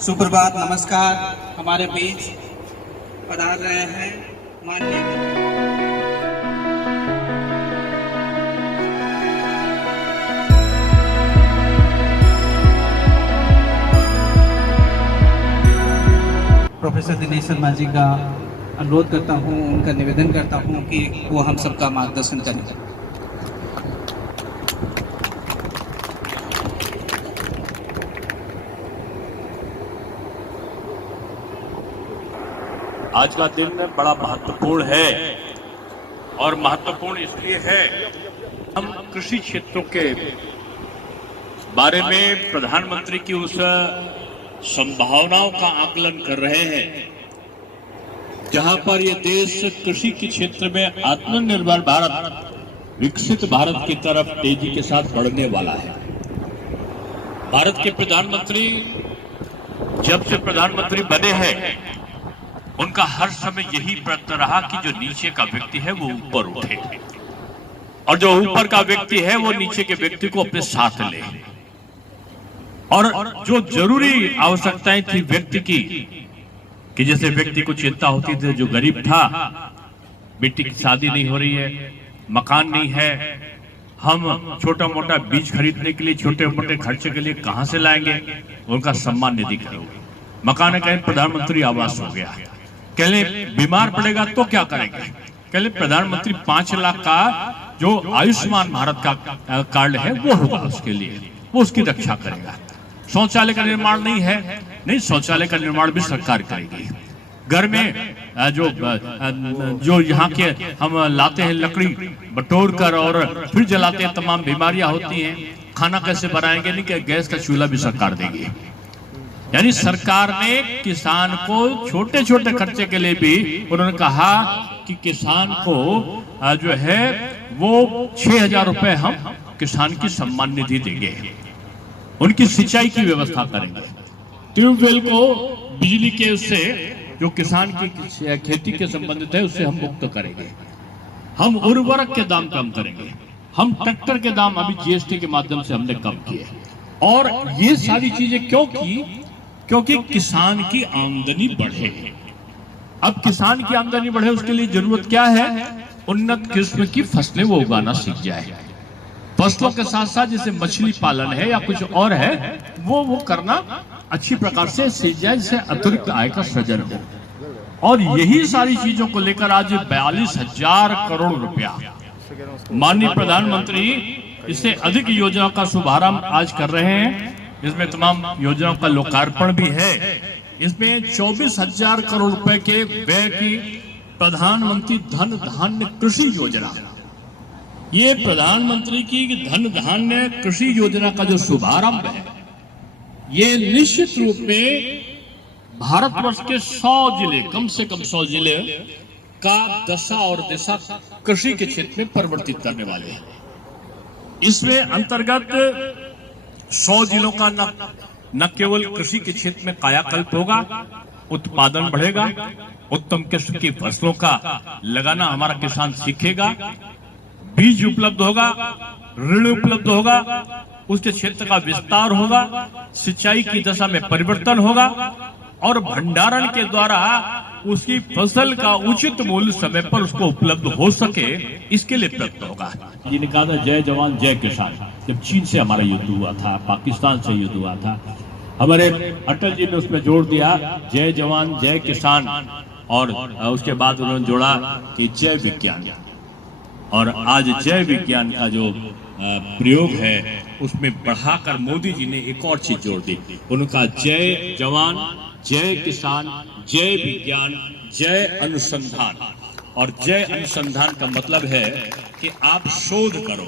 सुप्रभात, नमस्कार। हमारे बीच पधार रहे हैं माननीय प्रोफेसर दिनेश शर्मा जी का अनुरोध करता हूं, उनका निवेदन करता हूं कि वो हम सबका मार्गदर्शन करें। आज का दिन बड़ा महत्वपूर्ण है और महत्वपूर्ण इसलिए है हम कृषि क्षेत्रों के बारे में प्रधानमंत्री की उस संभावनाओं का आकलन कर रहे हैं जहां पर ये देश कृषि के क्षेत्र में आत्मनिर्भर भारत, विकसित भारत की तरफ तेजी के साथ बढ़ने वाला है। भारत के प्रधानमंत्री जब से प्रधानमंत्री बने हैं उनका हर समय यही प्रयत्न रहा कि जो नीचे का व्यक्ति है वो ऊपर उठे और जो ऊपर का व्यक्ति है वो नीचे के व्यक्ति को अपने साथ ले। और जो जरूरी आवश्यकताएं थी व्यक्ति की, कि जैसे व्यक्ति को चिंता होती थी, जो गरीब था, बेटी की शादी नहीं हो रही है, मकान नहीं है, हम छोटा मोटा बीज खरीदने के लिए, छोटे मोटे खर्चे के लिए कहां से लाएंगे, उनका सम्मान निधि करोगे। मकान है, कहें प्रधानमंत्री आवास हो गया, कहले बीमार पड़ेगा तो क्या करेंगे, कहले प्रधानमंत्री 5 लाख का जो आयुष्मान भारत का कार्ड है वो होगा उसके लिए, वो उसकी रक्षा करेगा। शौचालय का निर्माण नहीं है, नहीं, शौचालय का निर्माण भी सरकार करेगी। घर में जो यहाँ के हम लाते हैं लकड़ी बटोर कर और फिर जलाते हैं, तमाम बीमारियां होती हैं, खाना कैसे बनाएंगे, नहीं कि गैस का चूल्हा भी सरकार देगी। यानी सरकार ने किसान को छोटे छोटे खर्चे के लिए भी उन्होंने कहा कि किसान को जो है वो 6,000 रुपए हम किसान की सम्मान निधि देंगे, उनकी सिंचाई की व्यवस्था करेंगे, ट्यूबवेल को बिजली के उससे जो किसान की खेती के संबंधित है उससे हम मुक्त करेंगे, हम उर्वरक के दाम कम करेंगे, हम ट्रैक्टर के दाम अभी जीएसटी के माध्यम से हमने कम किए। और ये सारी चीजें क्यों की? क्योंकि किसान की आमदनी बढ़े। अब किसान की आमदनी बढ़े उसके लिए जरूरत क्या है? उन्नत किस्म की फसलें वो उगाना सीख जाए। फसलों के साथ साथ जैसे मछली पालन है या कुछ और है वो करना अच्छी प्रकार से सीख जाए, जिससे अतिरिक्त आय का सृजन हो। और यही सारी चीजों को लेकर आज 42,000 करोड़ रुपया माननीय प्रधानमंत्री इससे अधिक योजनाओं का शुभारंभ आज कर रहे हैं। इसमें तमाम योजनाओं का लोकार्पण भी है। इसमें 24,000 करोड़ रुपए के व्यय की प्रधानमंत्री धन धान्य कृषि योजना, ये प्रधानमंत्री की धन धान्य कृषि योजना का जो शुभारंभ है, ये निश्चित रूप में भारतवर्ष के 100 जिले, कम से कम 100 जिले का दशा और दिशा कृषि के क्षेत्र में परिवर्तित करने वाले हैं। इसमें अंतर्गत 100 जिलों का न केवल कृषि के क्षेत्र में कायाकल्प होगा, उत्पादन बढ़ेगा, उत्तम किस्म की फसलों का लगाना हमारा किसान सीखेगा, बीज उपलब्ध होगा, ऋण उपलब्ध होगा, उसके क्षेत्र का विस्तार होगा, सिंचाई की दशा में परिवर्तन होगा और भंडारण के द्वारा उसकी फसल का उचित मूल्य समय पर उसको उपलब्ध हो सके, इसके लिए प्रयत्न होगा। जी ने कहा था जय जवान जय किसान। जब चीन से हमारा युद्ध हुआ था, पाकिस्तान से युद्ध हुआ था, हमारे अटल जी ने उसमें जोड़ दिया जय जवान जय किसान, और उसके बाद उन्होंने जोड़ा कि जय विज्ञान। और आज जय विज्ञान का जो प्रयोग है उसमें बढ़ाकर मोदी जी ने एक और चीज जोड़ दी, उनका जय जवान जय किसान जय विज्ञान जय अनुसंधान। और जय अनुसंधान का मतलब है कि आप शोध करो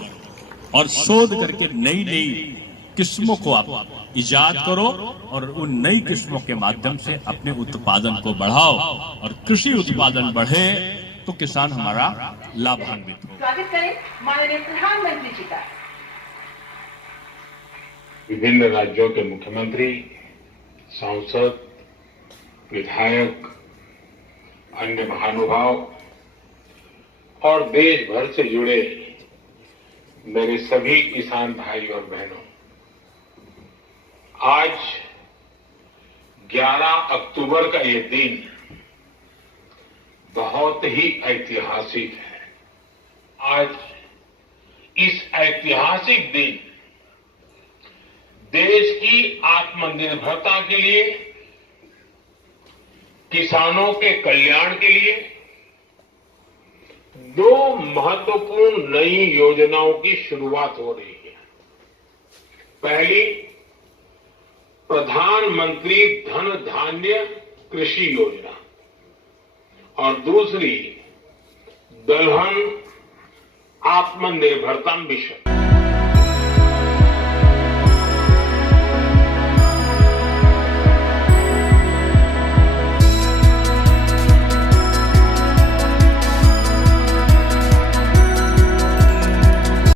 और शोध करके नई नई किस्मों को आप इजाद करो और उन नई किस्मों के माध्यम से अपने उत्पादन को बढ़ाओ, और कृषि उत्पादन बढ़े तो किसान हमारा लाभान्वित हो। स्वागत करें माननीय प्रधानमंत्री जी का। विभिन्न राज्यों के मुख्यमंत्री, सांसद, विधायक, अन्य महानुभाव और देश भर से जुड़े मेरे सभी किसान भाई और बहनों, आज 11 अक्टूबर का ये दिन बहुत ही ऐतिहासिक है। आज इस ऐतिहासिक दिन देश की आत्मनिर्भरता के लिए, किसानों के कल्याण के लिए 2 महत्वपूर्ण नई योजनाओं की शुरुआत हो रही है। पहली, प्रधानमंत्री धन धान्य कृषि योजना और दूसरी दलहन आत्मनिर्भरता मिशन।